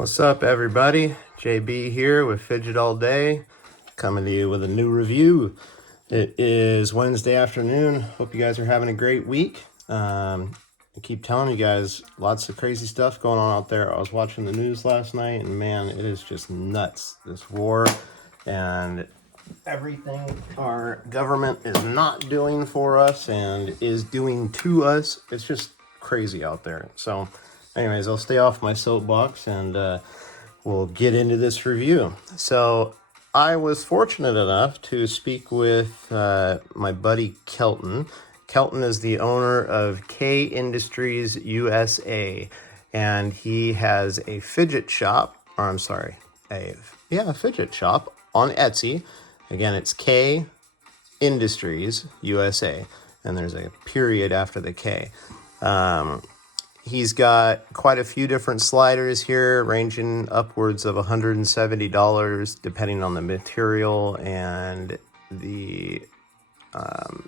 What's up, everybody? JB here with Fidget All Day, coming to you with a new review. It is Wednesday afternoon. Hope you guys are having a great week. I keep telling you guys, lots of crazy stuff going on out there. I was watching the news last night, and man, it is just nuts. This war and everything our government is not doing for us and is doing to us. It's just crazy out there. So anyways, I'll stay off my soapbox and we'll get into this review. So I was fortunate enough to speak with my buddy Kelton. Kelton is the owner of K.Industries USA, and he has a fidget shop, or I'm sorry, a fidget shop on Etsy. Again, it's K.Industries USA, and there's a period after the K. He's got quite a few different sliders here, ranging upwards of $170, depending on the material and the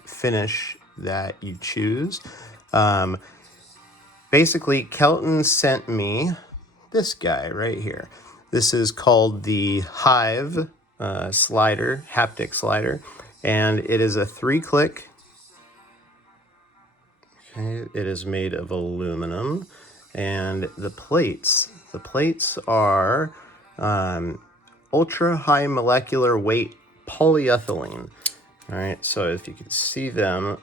finish that you choose. Basically, Kelton sent me this guy right here. This is called the Hive slider, Haptic slider, and it is a 3-click. Okay, it is made of aluminum, and the plates are ultra high molecular weight polyethylene. All right, so if you can see them,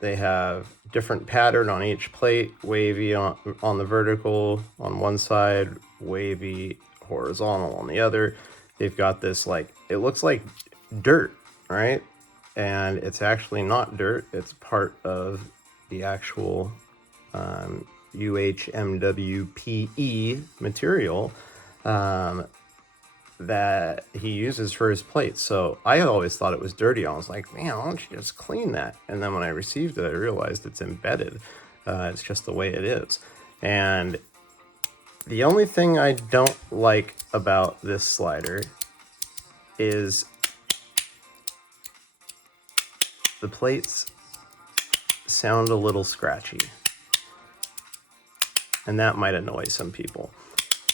they have different pattern on each plate, wavy on the vertical on one side, wavy horizontal on the other. They've got this, like, it looks like dirt, right? And it's actually not dirt. It's part of the actual UHMWPE material that he uses for his plates. So I always thought it was dirty. I was like, man, why don't you just clean that? And then when I received it, I realized it's embedded. It's just the way it is. And the only thing I don't like about this slider is the plates sound a little scratchy, and that might annoy some people.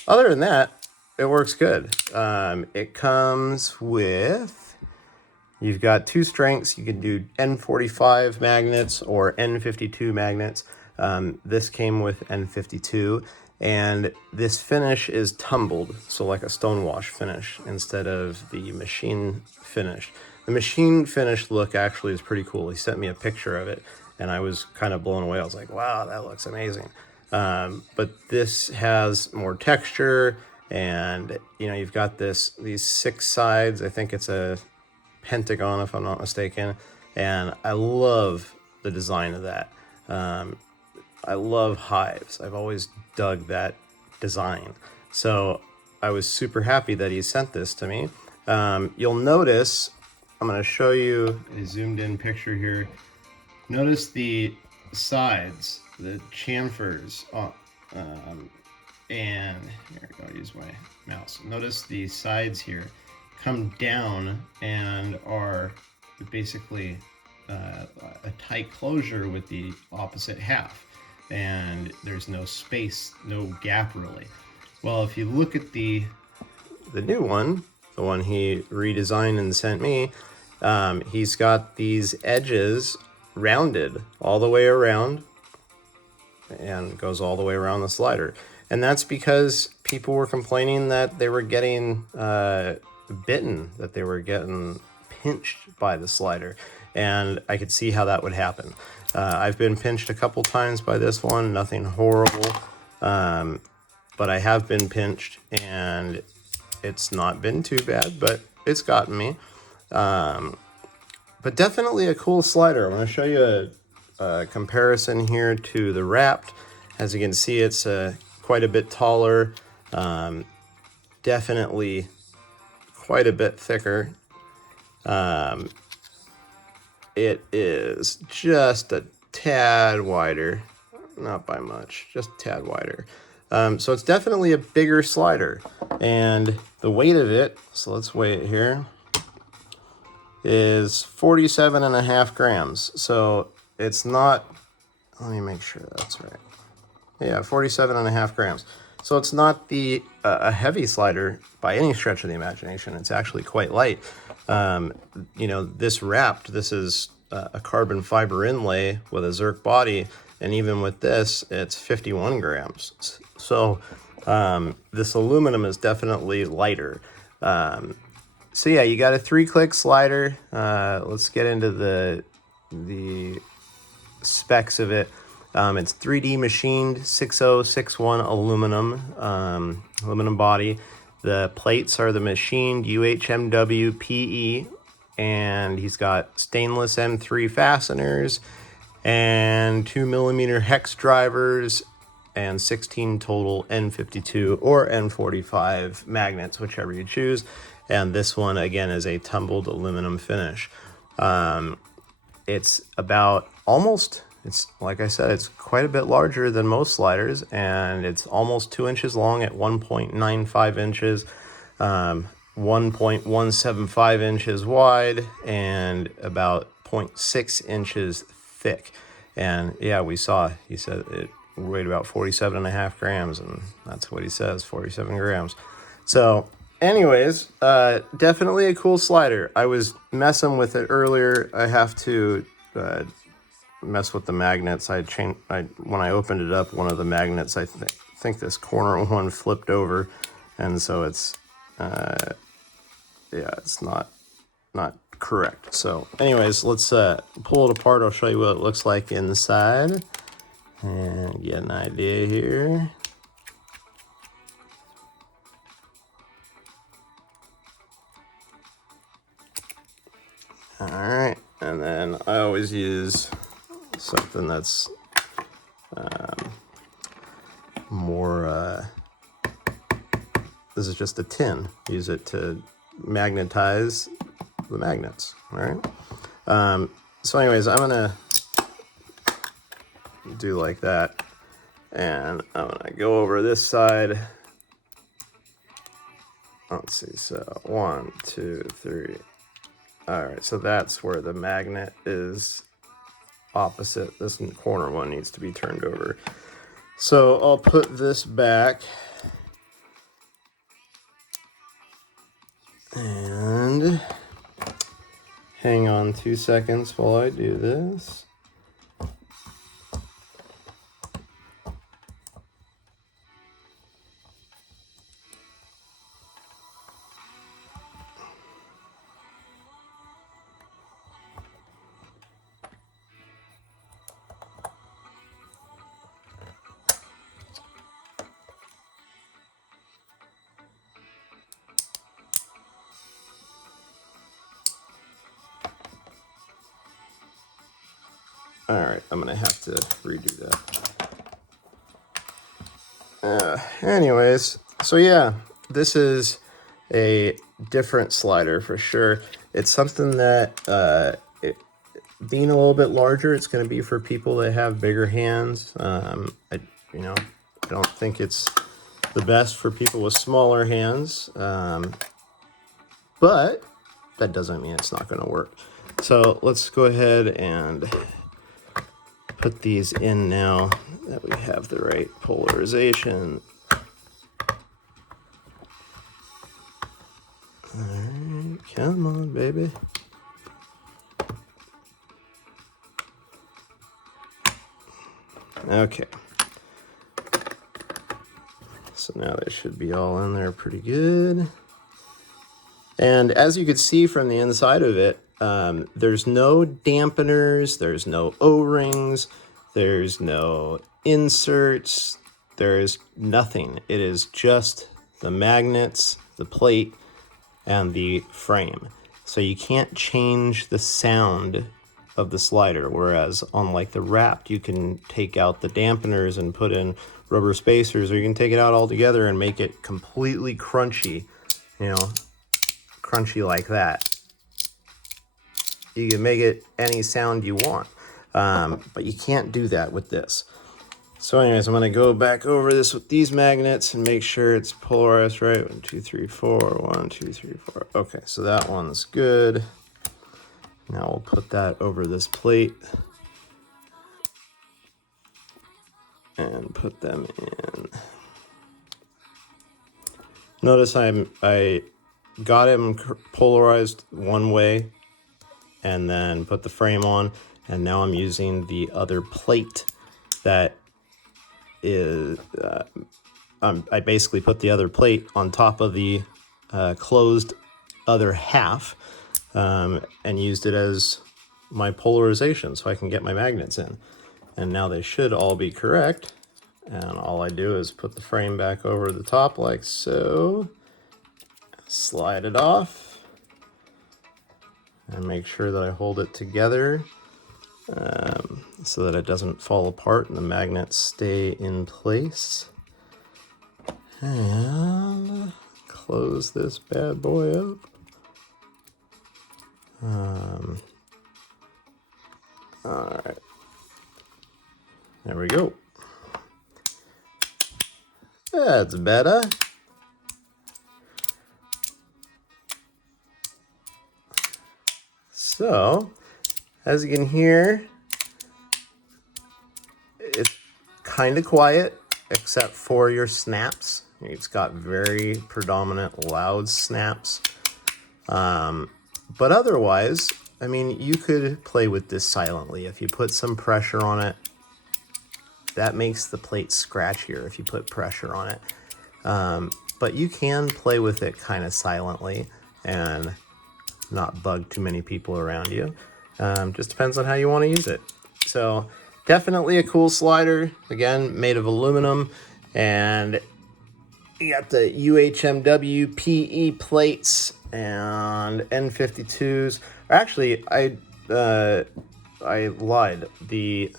Other than that, it works good. It comes with, you've got 2 strengths. You can do N45 magnets or N52 magnets. This came with N52, and this finish is tumbled, so like a stonewash finish instead of the machine finish. The machine finish look actually is pretty cool. He sent me a picture of it, and I was kind of blown away. I was like, wow, that looks amazing. But this has more texture, and you know, you've got these 6 sides. I think it's a pentagon, if I'm not mistaken, and I love the design of that. I love hives. I've always dug that design. So I was super happy that he sent this to me. You'll notice, I'm going to show you a zoomed in picture here. Notice the sides, the chamfers, and here we go, I'll use my mouse. Notice the sides here come down and are basically a tight closure with the opposite half, and there's no space, no gap really. Well, if you look at the new one, the one he redesigned and sent me, he's got these edges rounded all the way around and goes all the way around the slider. And that's because people were complaining that they were getting bitten, that they were getting pinched by the slider. And I could see how that would happen. I've been pinched a couple times by this one, nothing horrible. But I have been pinched, and it's not been too bad, but it's gotten me. But definitely a cool slider. I'm going to show you a comparison here to the wrapped. As you can see, it's quite a bit taller, definitely quite a bit thicker. It is just a tad wider, not by much, just a tad wider. So it's definitely a bigger slider, and the weight of it, so let's weigh it here, is 47.5 grams. So it's not, let me make sure that's right. Yeah, 47.5 grams. So it's not a heavy slider by any stretch of the imagination. It's actually quite light. You know, this is a carbon fiber inlay with a Zerk body, and even with this, it's 51 grams. So this aluminum is definitely lighter. So yeah, you got a 3-click slider. Let's get into the specs of it. It's 3D machined 6061 aluminum, aluminum body. The plates are the machined UHMW PE, and he's got stainless M3 fasteners and 2mm hex drivers and 16 total N52 or N45 magnets, whichever you choose. And this one, again, is a tumbled aluminum finish. It's about it's like I said, it's quite a bit larger than most sliders, and it's almost 2 inches long at 1.95 inches, 1.175 inches wide, and about 0.6 inches thick. And yeah, he said it weighed about 47.5 grams, and that's what he says, 47 grams. So anyways, definitely a cool slider. I was messing with it earlier. I have to mess with the magnets. When I opened it up, one of the magnets, I think this corner one flipped over, and so it's it's not correct. So anyways, let's pull it apart. I'll show you what it looks like inside and get an idea here. All right, and then I always use something that's more, this is just a tin. Use it to magnetize the magnets, all right? So anyways, I'm gonna do like that, and I'm gonna go over this side. Let's see, so 1, 2, 3. All right, so that's where the magnet is opposite. This corner one needs to be turned over. So I'll put this back, and hang on 2 seconds while I do this. All right, I'm gonna have to redo that. Anyways, so yeah, this is a different slider for sure. It's something that, being a little bit larger, it's going to be for people that have bigger hands. I don't think it's the best for people with smaller hands, but that doesn't mean it's not going to work. So let's go ahead and put these in now that we have the right polarization. All right, come on, baby. Okay. So now they should be all in there pretty good. And as you can see from the inside of it, there's no dampeners, there's no O-rings, there's no inserts, there's nothing. It is just the magnets, the plate, and the frame. So you can't change the sound of the slider, whereas on like the Wrapped, you can take out the dampeners and put in rubber spacers, or you can take it out altogether and make it completely crunchy, crunchy like that. You can make it any sound you want, but you can't do that with this. So anyways, I'm going to go back over this with these magnets and make sure it's polarized right. 1, 2, 3, 4. 1, 2, 3, 4. Okay, so that one's good. Now we'll put that over this plate and put them in. Notice I got him polarized one way and then put the frame on, and now I'm using the other plate that is, I basically put the other plate on top of the closed other half, and used it as my polarization so I can get my magnets in. And now they should all be correct. And all I do is put the frame back over the top like so, slide it off, and make sure that I hold it together so that it doesn't fall apart and the magnets stay in place. And close this bad boy up. All right, there we go. That's better. So, as you can hear, it's kind of quiet except for your snaps. It's got very predominant loud snaps. But otherwise, I mean, you could play with this silently. If you put some pressure on it, that makes the plate scratchier if you put pressure on it. But you can play with it kind of silently and not bug too many people around you. Just depends on how you want to use it. So definitely a cool slider. Again, made of aluminum, and you got the UHMW PE plates and N52s. Actually, I lied. The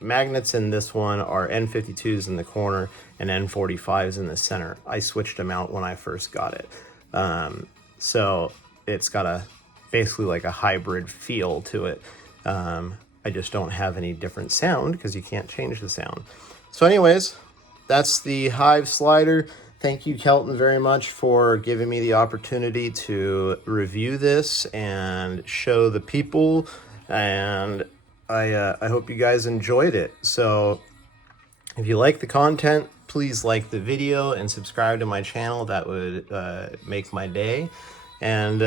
magnets in this one are N52s in the corner and N45s in the center. I switched them out when I first got it. So it's got basically like a hybrid feel to it. I just don't have any different sound because you can't change the sound. So anyways, that's the Hive slider. Thank you, Kelton, very much for giving me the opportunity to review this and show the people. And I hope you guys enjoyed it. So if you like the content, please like the video and subscribe to my channel. That would make my day. And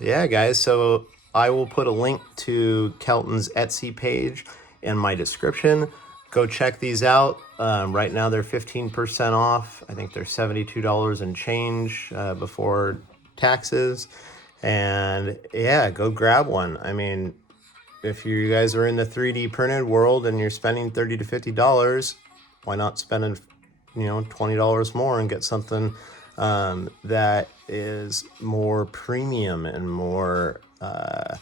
yeah, guys, so I will put a link to Kelton's Etsy page in my description. Go check these out. Right now they're 15% off. I think they're $72 and change before taxes. And yeah, go grab one. I mean, if you guys are in the 3D printed world and you're spending $30 to $50, why not spend, $20 more and get something that is more premium and more, a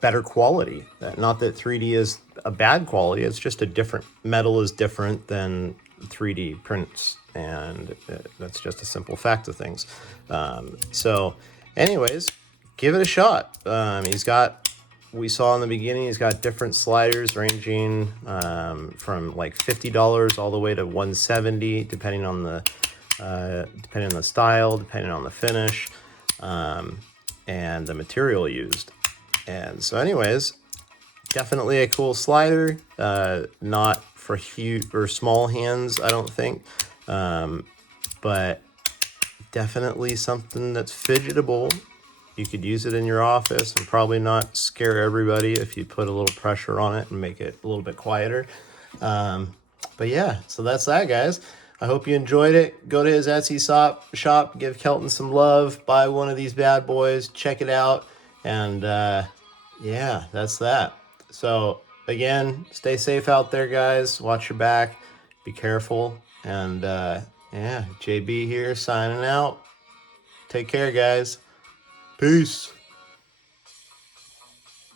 better quality. Not that 3D is a bad quality, it's just a different, metal is different than 3D prints, and that's just a simple fact of things. So anyways, give it a shot. We saw in the beginning, he's got different sliders ranging from like $50 all the way to $170, depending on the style, depending on the finish, and the material used. And so anyways, definitely a cool slider, not for huge or small hands, I don't think, but definitely something that's fidgetable. You could use it in your office and probably not scare everybody if you put a little pressure on it and make it a little bit quieter. But yeah, so that's that, guys. I hope you enjoyed it. Go to his Etsy shop, give Kelton some love, buy one of these bad boys, check it out, and yeah, that's that. So again, stay safe out there, guys. Watch your back, be careful, and yeah, JB here signing out. Take care, guys. Peace.